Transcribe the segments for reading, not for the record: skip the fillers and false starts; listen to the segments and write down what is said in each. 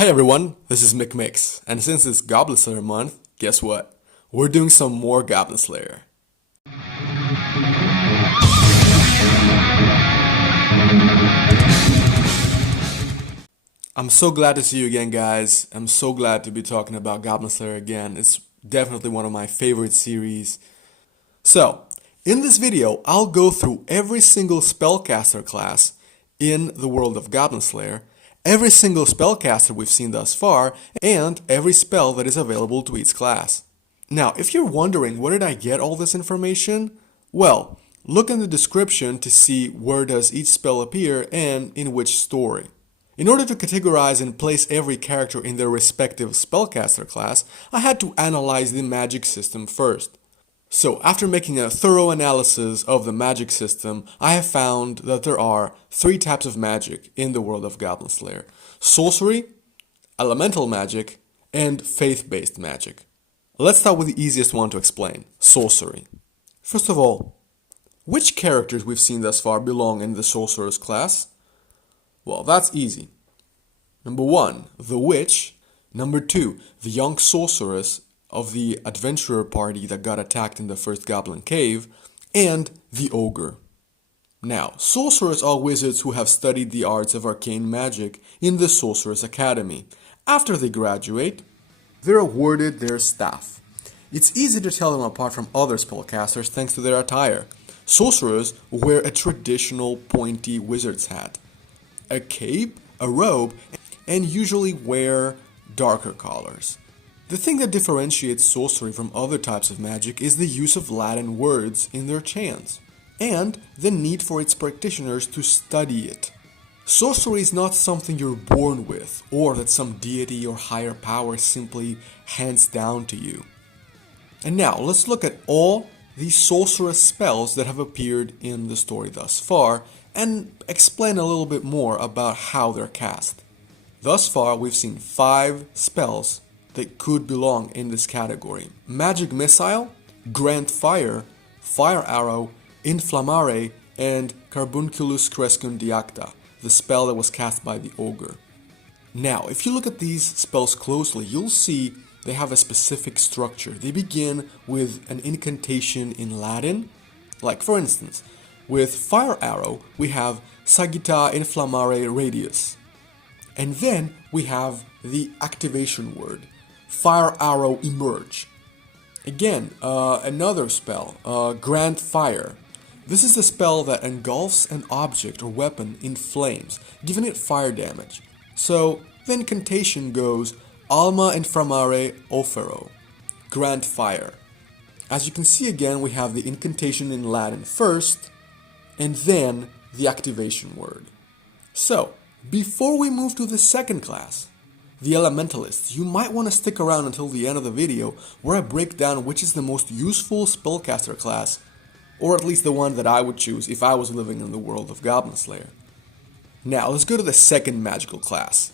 Hey everyone, this is Mix, and since it's Goblin Slayer month, guess what? We're doing some more Goblin Slayer. I'm so glad to see you again, guys. I'm so glad to be talking about Goblin Slayer again. It's definitely one of my favorite series. So, in this video, I'll go through every single spellcaster class in the world of Goblin Slayer, every single spellcaster we've seen thus far, and every spell that is available to each class. Now, if you're wondering where did I get all this information, well, look in the description to see where does each spell appear and in which story. In order to categorize and place every character in their respective spellcaster class, I had to analyze the magic system first. So, after making a thorough analysis of the magic system, I have found that there are three types of magic in the world of Goblin Slayer: sorcery, elemental magic, and faith-based magic. Let's start with the easiest one to explain: sorcery. First of all, which characters we've seen thus far belong in the Sorcerers class? Well, that's easy. Number 1, the witch. Number 2, the young sorceress of the adventurer party that got attacked in the first goblin cave, and the ogre. Now, sorcerers are wizards who have studied the arts of arcane magic in the Sorcerers Academy. After they graduate, they're awarded their staff. It's easy to tell them apart from other spellcasters thanks to their attire. Sorcerers wear a traditional pointy wizard's hat, a cape, a robe, and usually wear darker colors. The thing that differentiates sorcery from other types of magic is the use of Latin words in their chants, and the need for its practitioners to study it. Sorcery is not something you're born with, or that some deity or higher power simply hands down to you. And now, let's look at all the sorceress spells that have appeared in the story thus far, and explain a little bit more about how they're cast. Thus far, we've seen 5 spells that could belong in this category: Magic Missile, Grant Fire, Fire Arrow, Inflammare, and Carbunculus Crescundiacta, the spell that was cast by the ogre. Now, if you look at these spells closely, you'll see they have a specific structure. They begin with an incantation in Latin, like for instance, with Fire Arrow, we have Sagitta Inflammare Radius. And then we have the activation word, Fire Arrow Emerge. Again, another spell, Grant Fire. This is the spell that engulfs an object or weapon in flames, giving it fire damage. So the incantation goes Alma Inflammare Ofero, Grant Fire. As you can see again, we have the incantation in Latin first, and then the activation word. So, before we move to the second class, the Elementalists, you might want to stick around until the end of the video where I break down which is the most useful spellcaster class, or at least the one that I would choose if I was living in the world of Goblin Slayer. Now, let's go to the second magical class,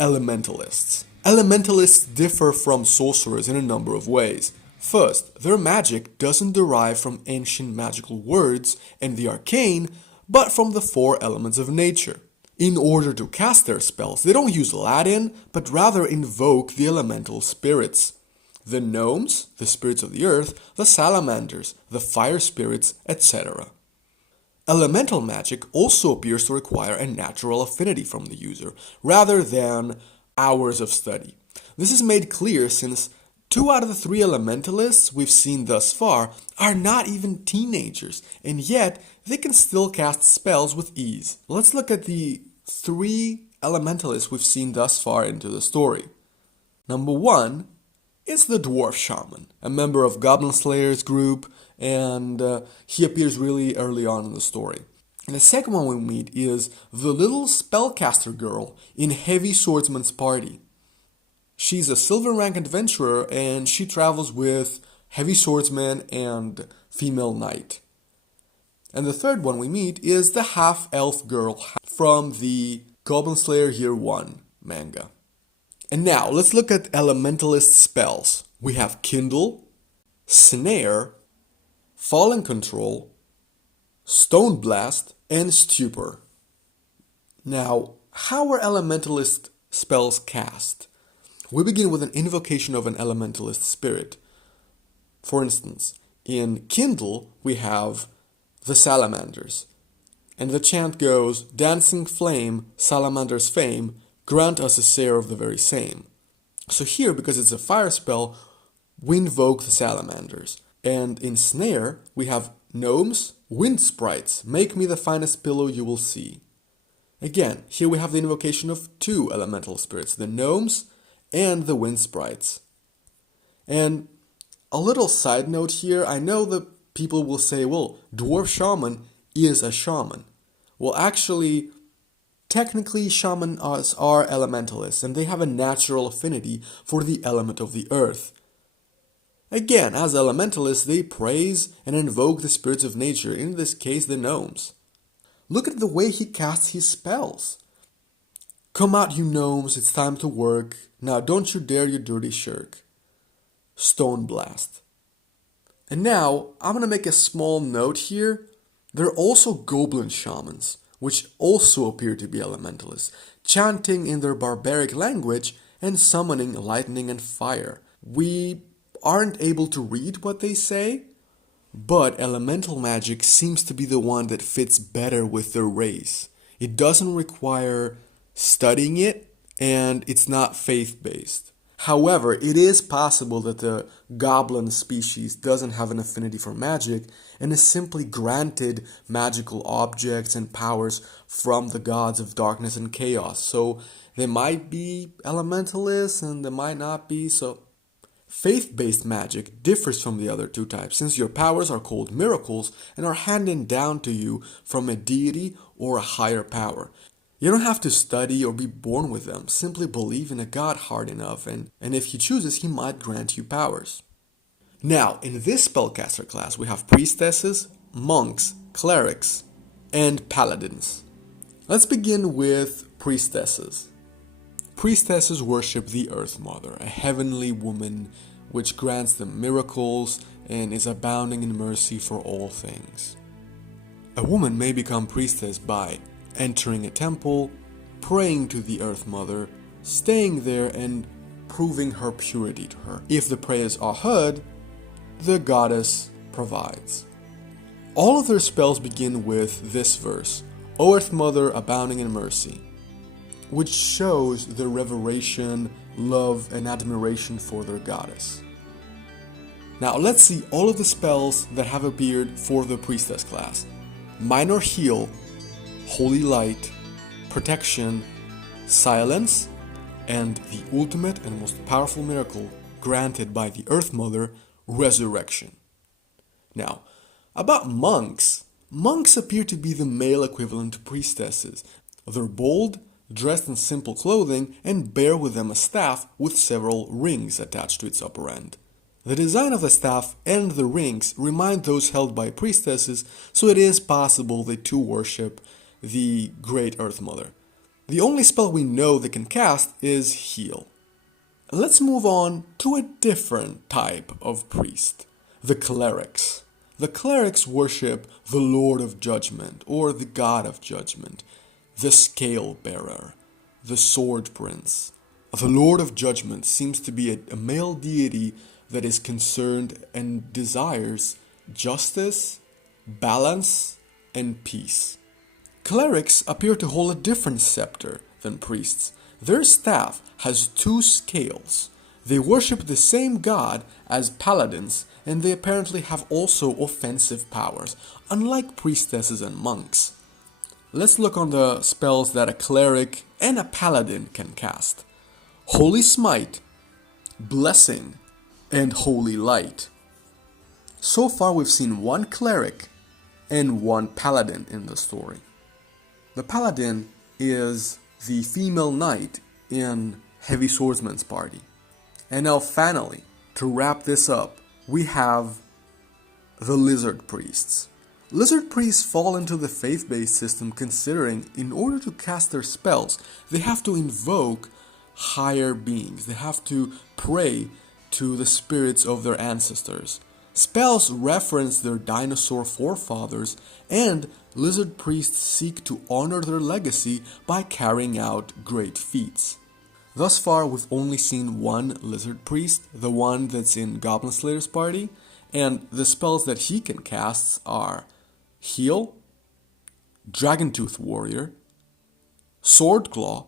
Elementalists. Elementalists differ from sorcerers in a number of ways. First, their magic doesn't derive from ancient magical words and the arcane, but from the 4 elements of nature. In order to cast their spells, they don't use Latin, but rather invoke the elemental spirits. The gnomes, the spirits of the earth, the salamanders, the fire spirits, etc. Elemental magic also appears to require a natural affinity from the user, rather than hours of study. This is made clear since 2 out of the 3 elementalists we've seen thus far are not even teenagers, and yet they can still cast spells with ease. Let's look at the 3 elementalists we've seen thus far into the story. Number 1 is the Dwarf Shaman, a member of Goblin Slayer's group, and he appears really early on in the story. And the second one we meet is the little spellcaster girl in Heavy Swordsman's party. She's a silver rank adventurer and she travels with Heavy Swordsman and Female Knight. And the third one we meet is the half-elf girl from the Goblin Slayer Year 1 manga. And now, let's look at Elementalist spells. We have Kindle, Snare, Falling Control, Stone Blast, and Stupor. Now, how are Elementalists spells cast. We begin with an invocation of an elementalist spirit. For instance, in Kindle, we have the Salamanders. And the chant goes, "Dancing flame, salamander's fame, grant us a share of the very same." So here, because it's a fire spell, we invoke the salamanders. And in Snare, we have gnomes, wind sprites, make me the finest pillow you will see. Again, here we have the invocation of two elemental spirits, the gnomes and the wind sprites. And a little side note here, I know that people will say, well, Dwarf Shaman is a shaman. Well, actually, technically, shamans are elementalists, and they have a natural affinity for the element of the earth. Again, as elementalists, they praise and invoke the spirits of nature, in this case, the gnomes. Look at the way he casts his spells. "Come out, you gnomes, it's time to work. Now don't you dare, you dirty shirk." Stone Blast. And now, I'm going to make a small note here. There are also Goblin Shamans, which also appear to be elementalists, chanting in their barbaric language and summoning lightning and fire. We aren't able to read what they say, but elemental magic seems to be the one that fits better with their race. It doesn't require studying it, and it's not faith-based. However, it is possible that the goblin species doesn't have an affinity for magic and is simply granted magical objects and powers from the gods of darkness and chaos. So they might be elementalists and they might not be. So faith-based magic differs from the other two types, since your powers are called miracles and are handed down to you from a deity or a higher power. You don't have to study or be born with them. Simply believe in a god hard enough, and if he chooses, he might grant you powers. Now, in this spellcaster class, we have priestesses, monks, clerics, and paladins. Let's begin with priestesses. Priestesses worship the Earth Mother, a heavenly woman which grants them miracles and is abounding in mercy for all things. A woman may become priestess by entering a temple, praying to the Earth Mother, staying there and proving her purity to her. If the prayers are heard, the goddess provides. All of their spells begin with this verse, "O Earth Mother, abounding in mercy," which shows their reverence, love, and admiration for their goddess. Now let's see all of the spells that have appeared for the priestess class. Minor Heal, Holy Light, Protection, Silence, and the ultimate and most powerful miracle granted by the Earth Mother, Resurrection. Now, about monks. Monks appear to be the male equivalent to priestesses. They're bold, dressed in simple clothing, and bear with them a staff with several rings attached to its upper end. The design of the staff and the rings remind those held by priestesses, so it is possible they too worship the Great Earth Mother. The only spell we know they can cast is Heal. Let's move on to a different type of priest, the clerics. The clerics worship the Lord of Judgment, or the God of Judgment, the Scale Bearer, the Sword Prince. The Lord of Judgment seems to be a male deity that is concerned and desires justice, balance, and peace. Clerics appear to hold a different scepter than priests. Their staff has two scales. They worship the same god as paladins, and they apparently have also offensive powers, unlike priestesses and monks. Let's look on the spells that a cleric and a paladin can cast. Holy Smite, Blessing, and Holy Light. So far we've seen one cleric and one paladin in the story. The paladin is the female knight in Heavy Swordsman's party. And now finally, to wrap this up, we have the Lizard Priests. Lizard Priests fall into the faith-based system considering in order to cast their spells, they have to invoke higher beings. They have to pray to the spirits of their ancestors. Spells reference their dinosaur forefathers, and lizard priests seek to honor their legacy by carrying out great feats. Thus far, we've only seen one Lizard Priest, the one that's in Goblin Slayer's party, and the spells that he can cast are Heal, Dragontooth Warrior, Sword Claw,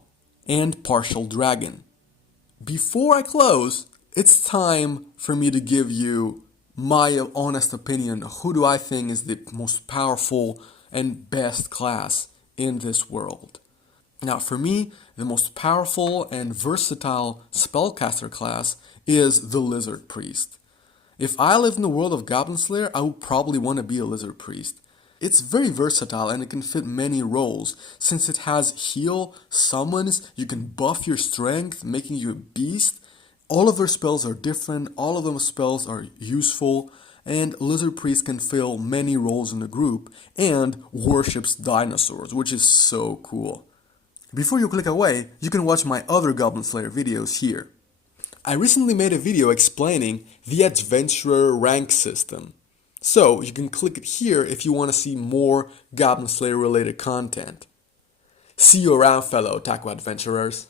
and Partial Dragon. Before I close, it's time for me to give you my honest opinion. Who do I think is the most powerful and best class in this world? Now, for me, the most powerful and versatile spellcaster class is the Lizard Priest. If I lived in the world of Goblin Slayer, I would probably want to be a Lizard Priest. It's very versatile and it can fit many roles. Since it has heal, summons, you can buff your strength, making you a beast. All of their spells are different, all of those spells are useful, and Lizard Priest can fill many roles in the group and worships dinosaurs, which is so cool. Before you click away, you can watch my other Goblin Slayer videos here. I recently made a video explaining the Adventurer rank system. So you can click it here if you want to see more Goblin Slayer related content. See you around, fellow Otaku Adventurers.